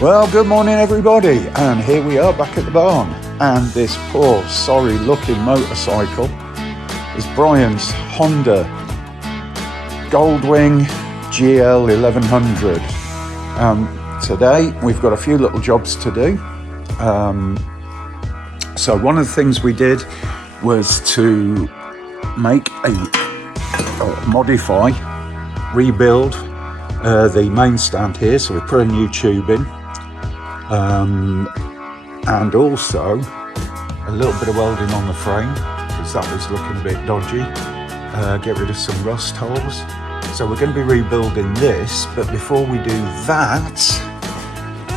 Well, good morning everybody, and here we are back at the barn, and this poor sorry looking motorcycle is Brian's Honda Goldwing GL1100. Today we've got a few little jobs to do. So one of the things we did was to make modify, rebuild the main stand here. So we put a new tube in. And also a little bit of welding on the frame because that was looking a bit dodgy. Get rid of some rust holes. So we're going to be rebuilding this, but before we do that,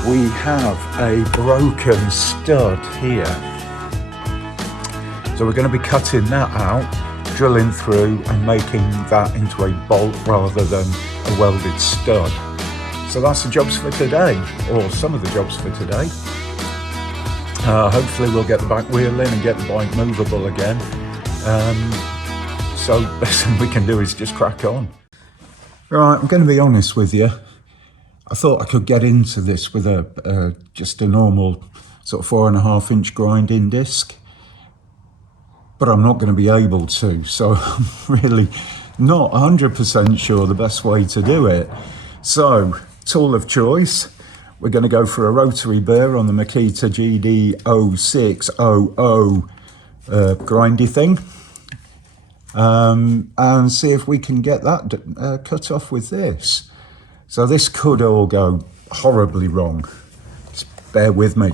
we have a broken stud here. So we're going to be cutting that out, drilling through and making that into a bolt rather than a welded stud. So that's the jobs for today, or some of the jobs for today. Hopefully we'll get the back wheel in and get the bike movable again. So the best thing we can do is just crack on. Right, I'm going to be honest with you. I thought I could get into this with just a normal sort of 4.5 inch grinding disc, but I'm not going to be able to. So I'm really not 100% sure the best way to do it. So, tool of choice, we're going to go for a rotary burr on the Makita GD0600 grindy thing, and see if we can get that cut off with this. So this could all go horribly wrong. Just bear with me.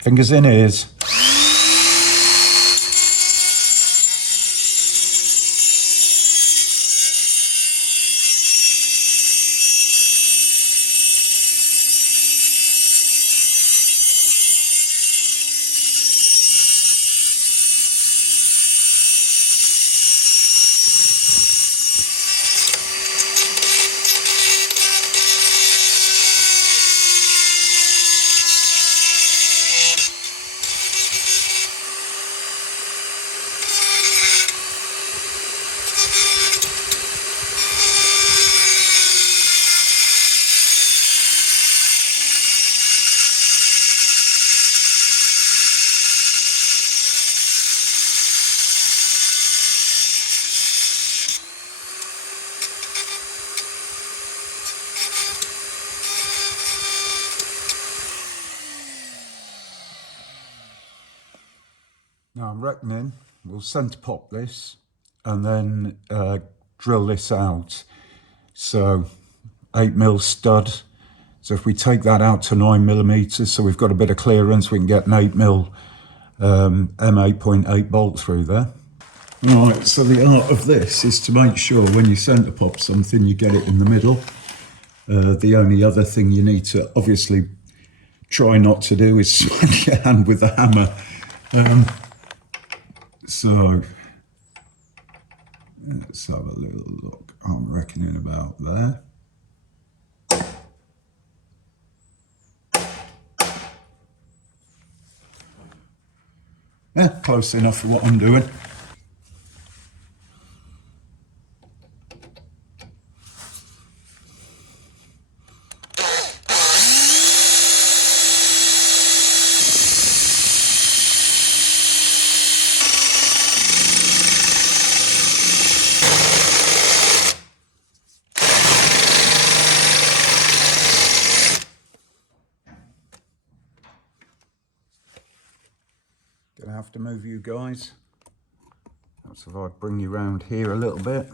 Fingers in ears. Now I'm reckoning we'll centre pop this and then drill this out. So 8mm stud. So if we take that out to 9mm, so we've got a bit of clearance, we can get an 8mm M8.8 bolt through there. Right, so the art of this is to make sure when you centre pop something, you get it in the middle. The only other thing you need to obviously try not to do is smack your hand with the hammer. So let's have a little look. I'm reckoning about there. Yeah, close enough for what I'm doing. Gonna have to move you guys. That's if I bring you around here a little bit.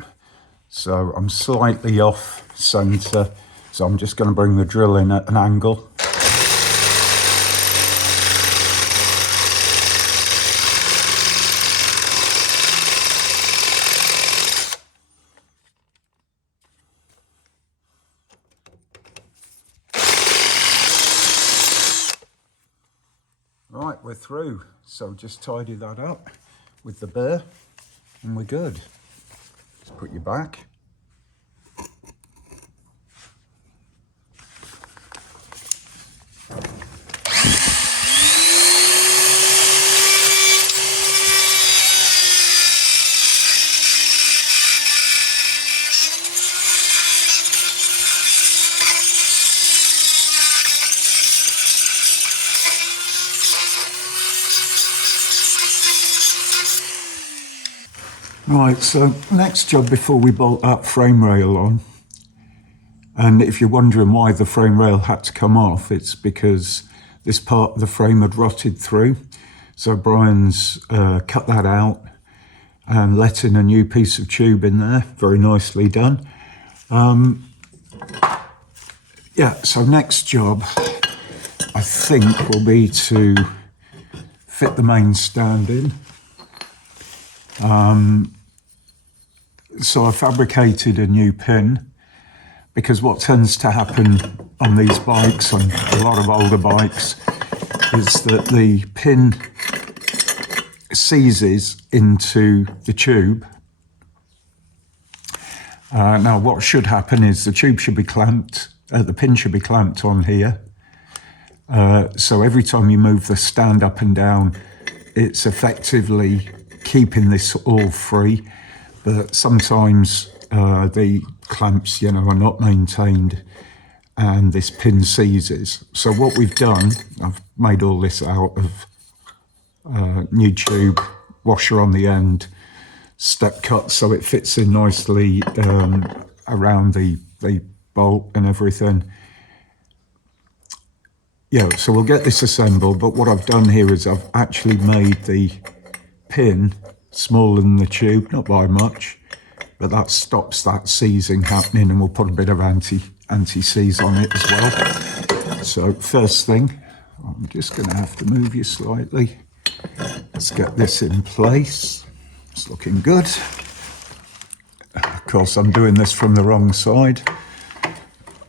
So I'm slightly off centre, so I'm just going to bring the drill in at an angle. Right, we're through. So just tidy that up with the burr and we're good. Just put you back. Right, so next job before we bolt that frame rail on, and if you're wondering why the frame rail had to come off, it's because this part of the frame had rotted through. So Brian's cut that out and let in a new piece of tube in there, very nicely done. Yeah, so next job I think will be to fit the main stand in. So I fabricated a new pin, because what tends to happen on these bikes, on a lot of older bikes, is that the pin seizes into the tube. Now what should happen is the tube should be clamped, the pin should be clamped on here. So every time you move the stand up and down, it's effectively keeping this all free. But sometimes the clamps, you know, are not maintained and this pin seizes. So what we've done, I've made all this out of new tube, washer on the end, step cut so it fits in nicely around the bolt and everything. Yeah, so we'll get this assembled, but what I've done here is I've actually made the pin smaller than the tube, not by much, but that stops that seizing happening, and we'll put a bit of anti-seize on it as well. So first thing, I'm just going to have to move you slightly. Let's get this in place. It's looking good. Of course, I'm doing this from the wrong side.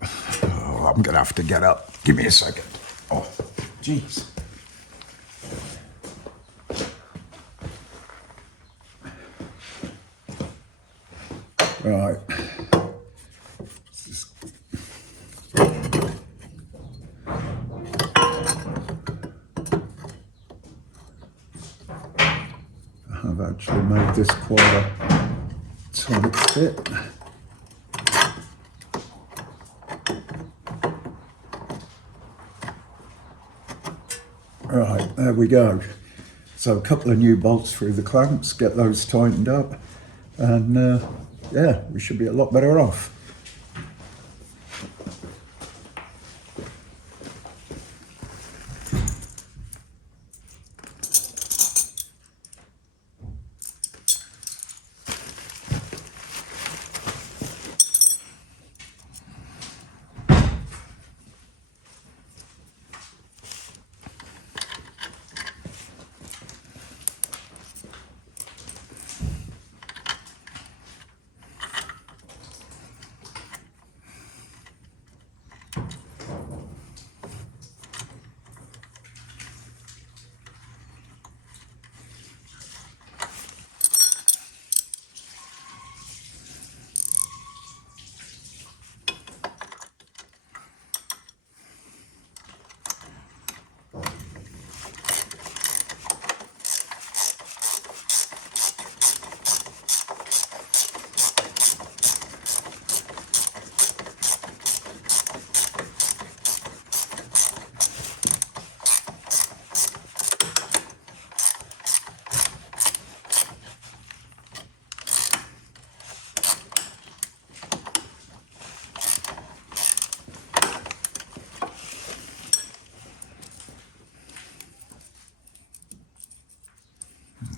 Oh, I'm going to have to get up. Give me a second. Oh, jeez. Right. I've actually made this quite a tight fit. Right, there we go. So a couple of new bolts through the clamps, get those tightened up, and yeah, we should be a lot better off.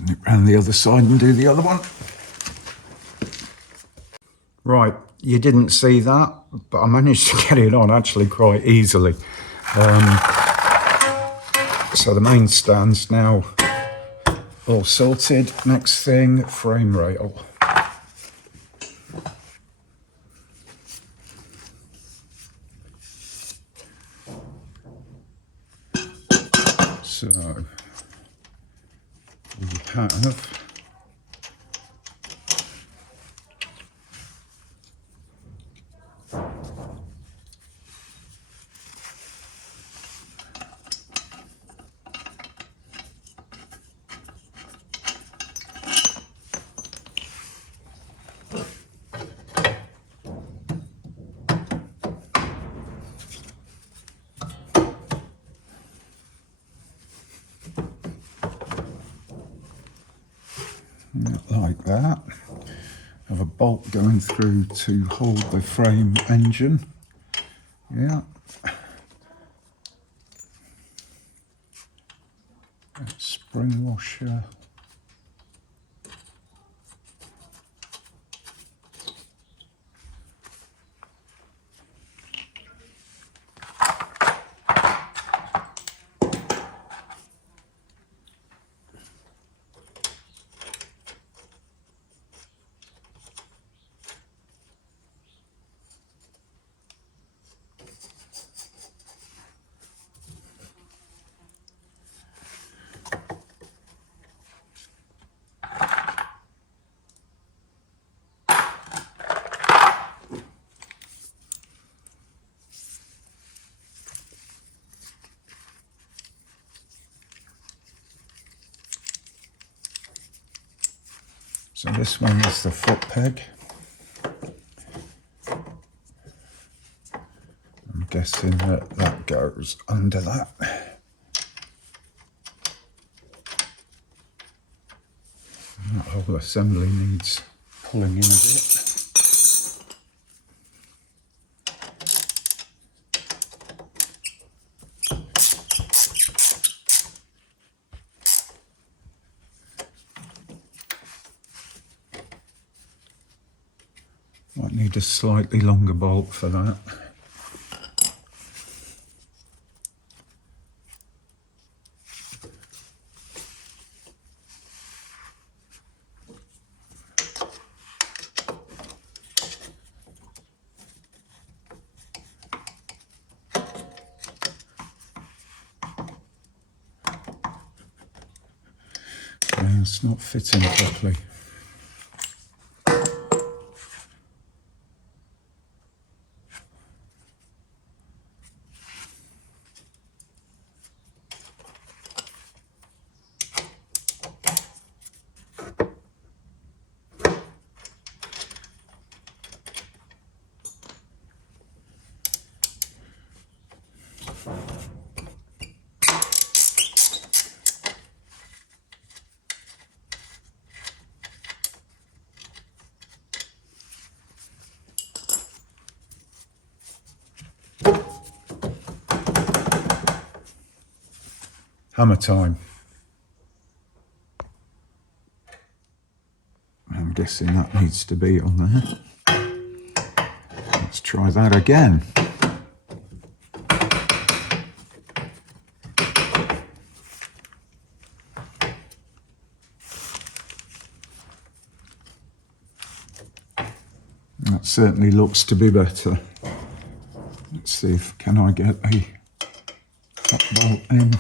Nip round the other side and do the other one. Right, you didn't see that, but I managed to get it on actually quite easily. So the main stand's now all sorted. Next thing, frame rail. So we have like that. have a bolt going through to hold the frame engine. Yeah. Spring washer. So this one is the foot peg. I'm guessing that that goes under that. And that whole assembly needs pulling in a bit. Might need a slightly longer bolt for that. Yeah, it's not fitting properly. Hammer time. I'm guessing that needs to be on there. Let's try that again. That certainly looks to be better. Let's see if can I get a top bolt in.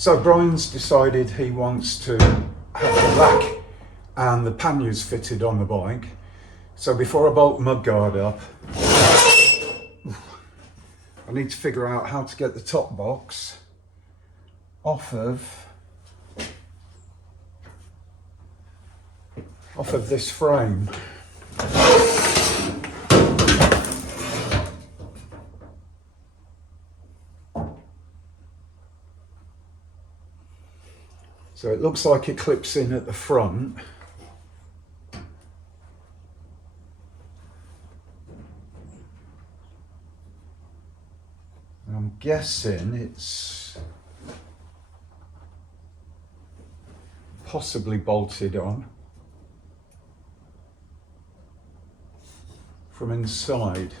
So Brian's decided he wants to have the rack and the panniers fitted on the bike. So before I bolt the mudguard up, I need to figure out how to get the top box off of this frame. So it looks like it clips in at the front. And I'm guessing it's possibly bolted on from inside.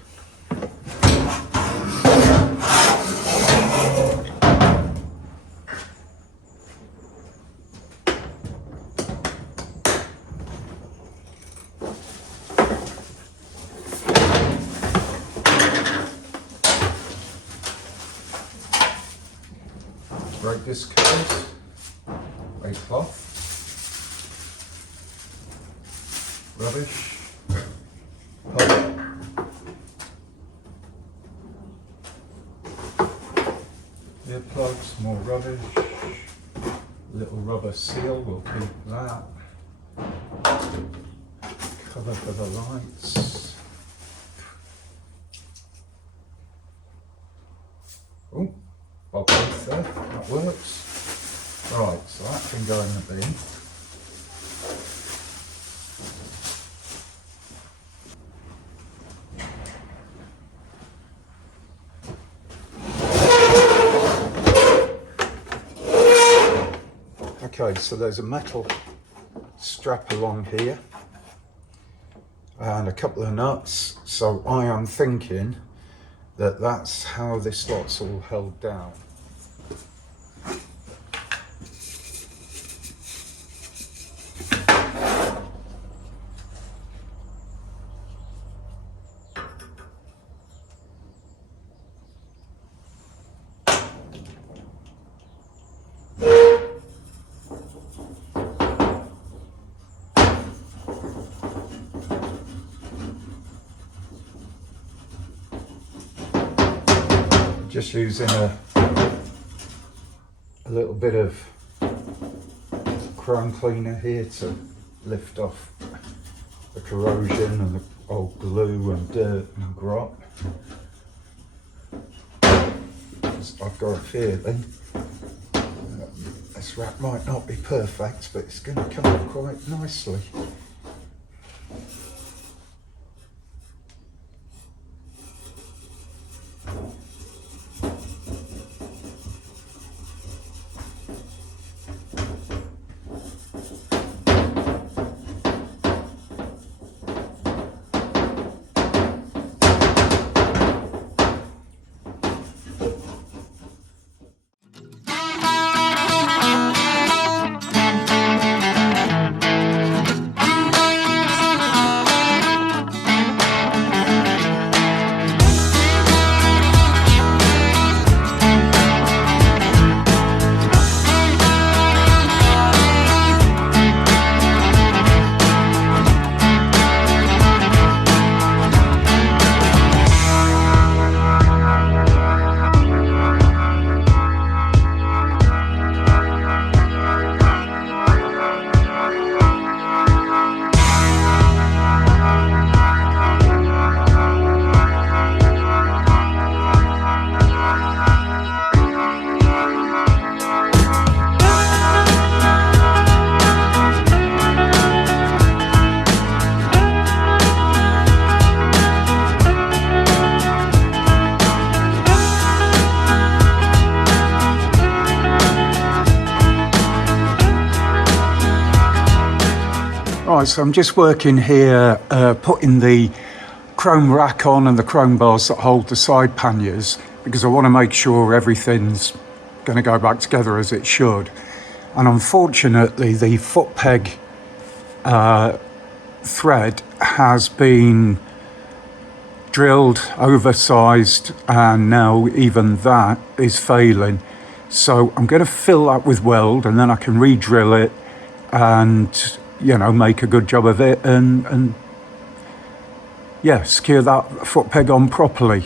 Break this case, a cloth, rubbish, pulp, earplugs, more rubbish, little rubber seal, we'll keep that, cover for the lights. Oh. Bolt both there, that works. Right, so that can go in the bin. Okay, so there's a metal strap along here and a couple of nuts. So I am thinking that that's how this lot's all held down. Just using a little bit of chrome cleaner here to lift off the corrosion and the old glue and dirt and grot. I've got a feeling this wrap might not be perfect, but it's going to come up quite nicely. Right, so I'm just working here, putting the chrome rack on and the chrome bars that hold the side panniers, because I want to make sure everything's going to go back together as it should. And unfortunately, the foot peg thread has been drilled, oversized, and now even that is failing. So I'm going to fill that with weld, and then I can re-drill it and, you know, make a good job of it and yeah, secure that foot peg on properly.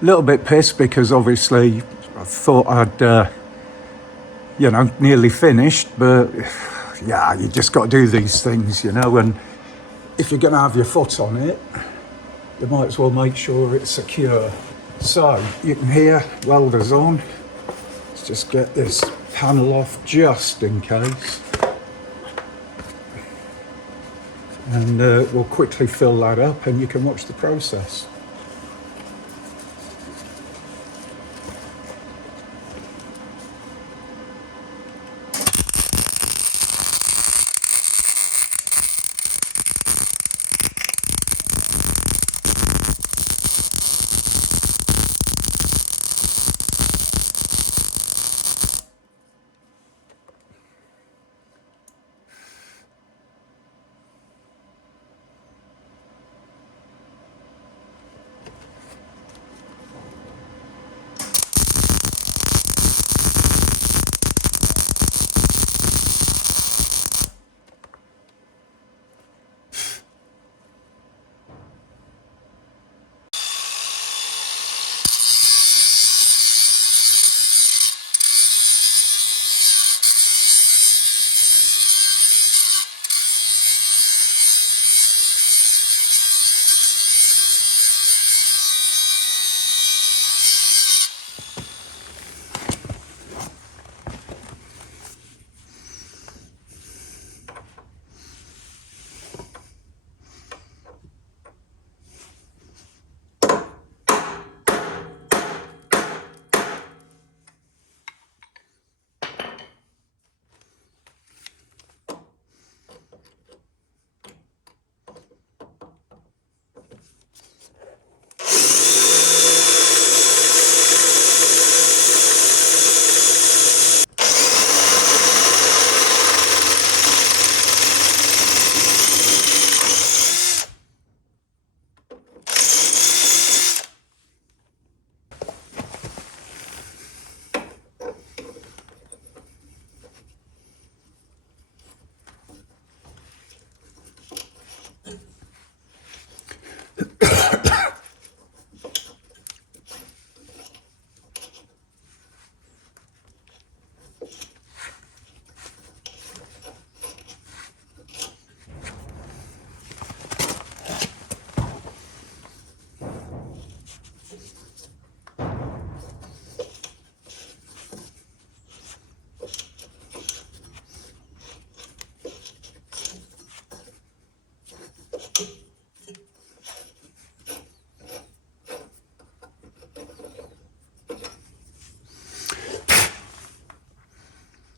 A little bit pissed because obviously I thought I'd, you know, nearly finished, but yeah, you just got to do these things, you know, and if you're going to have your foot on it, you might as well make sure it's secure. So you can hear welders on. Let's just get this panel off just in case. And we'll quickly fill that up and you can watch the process.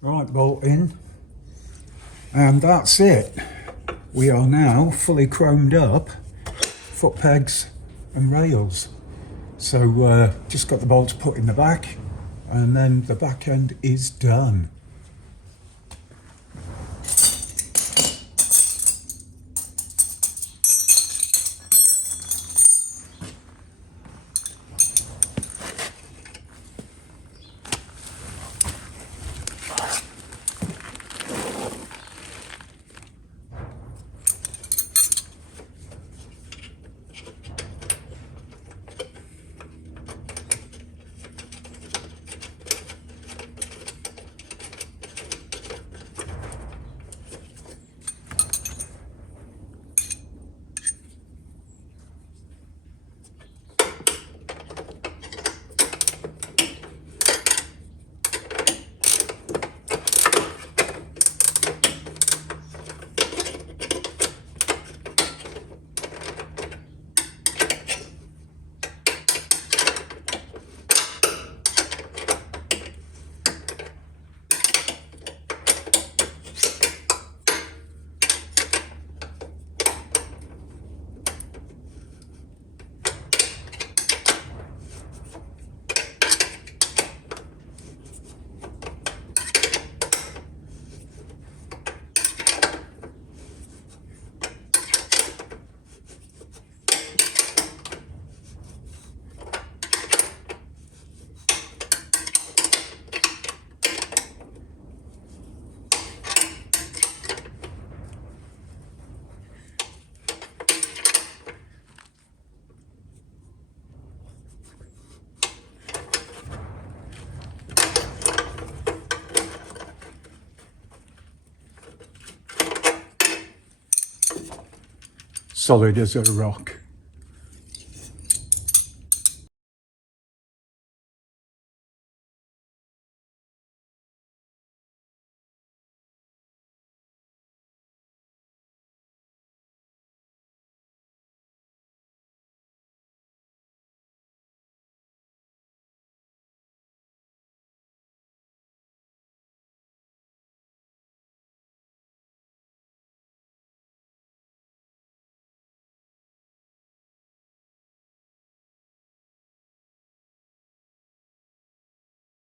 Right, bolt in, and that's it. We are now fully chromed up, foot pegs and rails. So just got the bolts put in the back, and then the back end is done. solid as a rock.